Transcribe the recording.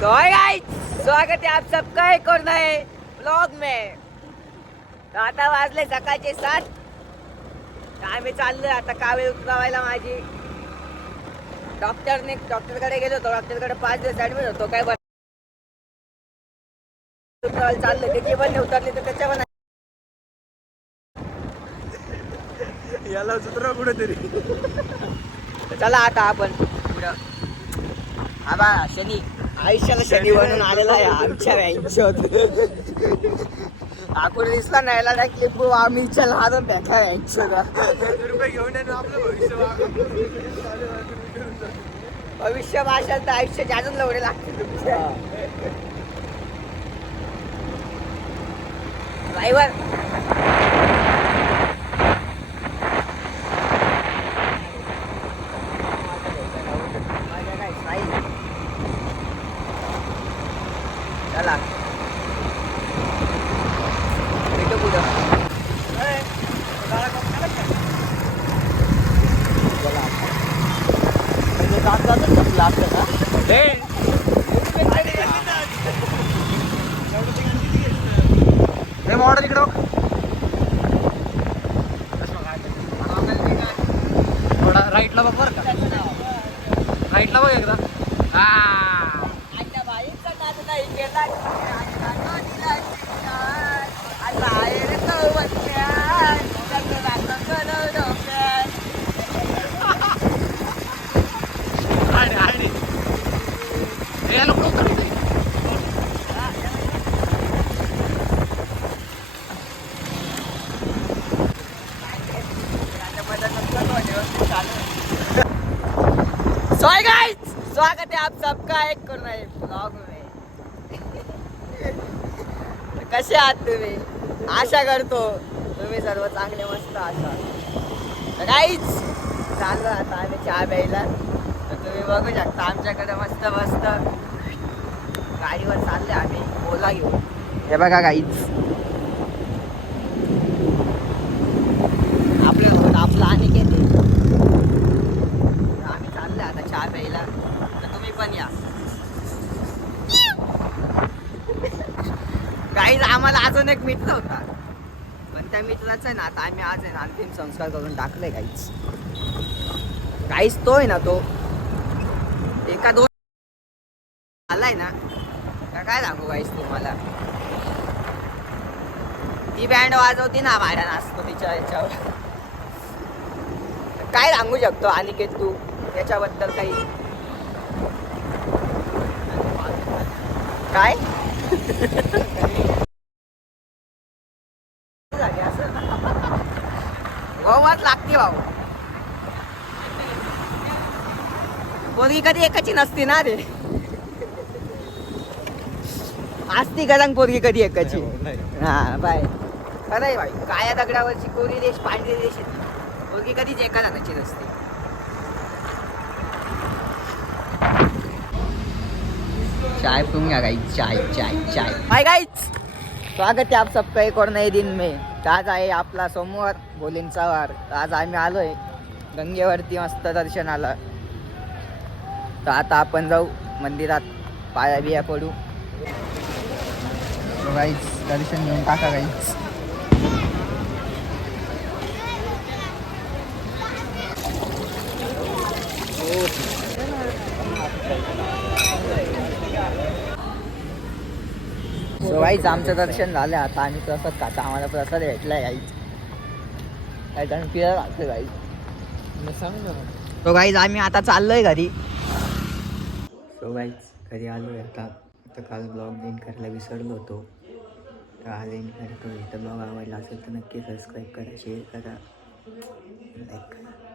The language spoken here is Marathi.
सो हाय गाइस, स्वागत है आप सबका एक और नए ब्लॉग में। तर आता वाजले सकाळचे 7. आम्ही चाललोय आता कावे उतरवायला माझी. डॉक्टरकडे गेलो होतो. डॉक्टरकडे 5 दिवस ऍडमिट होतो. काय उतरवायला चाललंय. त्याची पण नाही उतरली तर त्याच्या पण याला सुधरा कुठेतरी. चला आता आपण पुढं. आबा शनी आयुष्याला शनी बनून आलेला आहे आमच्या आयुष्यात. आपण दिसला नाही याला क्लिप आम्ही चल हारून बॅठा रुपये घेऊन येणं आपलं भविष्य भाषात तर आयुष्याचे अजून लवडे लागते तुमच्या. ड्रायव्हर चला भेटू पुढं. मॉडल इकडं थोडा राईटला बघ बरं का. राईटला बघ एकदा. सो हाय गाइस, स्वागत है आप सबका एक और नए ब्लॉग में. कसे आहात तुम्ही? आशा करतो तुम्ही सर्व चांगले मस्त असाल. गाईच चाललो आता आम्ही चहा प्यायला. तर तुम्ही बघू शकता आमच्याकडे मस्त मस्त गाडीवर चालले आम्ही ओला घेऊन. हे बघा गाईच आपल्यासोबत आपला अनिकेत आहे. आम्ही चालले आता चहा प्यायला. तर तुम्ही पण या. गाईज आम्हाला अजून एक मित्र होता पण त्या मित्राचा आहे ना आता आम्ही आज आहे ना अंतिम संस्कार करून टाकले. गाईज तो आहे ना तो एका 2 आलाय ना का काय सांगू गाईज तुम्हाला. ती बँड वाजवती ना बाहेर नाचतो तिच्या याच्यावर. काय सांगू शकतो अनिकेत तू त्याच्याबद्दल काही काय. गोवात लागते भाऊ. पोरगी कधी एकाची नसती ना रे. असती गरंग पोरगी कधी एकाची. हा बाय खरं आहे भाई. काळ्या दगडावरची कोरी रेष पांढरी रेष येते. पोरगी कधीच एका जणाची नसते. चाय पीऊंगा गाइस. चाय चाय चाय. हाय गाइस, स्वागत है आप सबका एक और नए दिन में. आज आहे आपला सोमवार बोलींचा वार. आज आम्ही आलोय गंगेवरती मस्त दर्शनाला. तर आता आपण जाऊ मंदिरात पाया बिया पडू. गाईच दर्शन घेऊन टाका गाईच. सो गाईच आमचं दर्शन झालं. आता आम्ही प्रसाद खाता. आम्हाला प्रसाद भेटलाय गाईच. काय फिरायला लागतं गाईच. सांग ना. सो गाईज आम्ही आता चाललोय घरी. सो गाईज घरी आलोय आता. तर काल ब्लॉग एंड करायला विसरलो होतो. तर आज एंड करतो. तर ब्लॉग आवडला असेल तर नक्की सबस्क्राईब करा, शेअर करा, लाईक करा.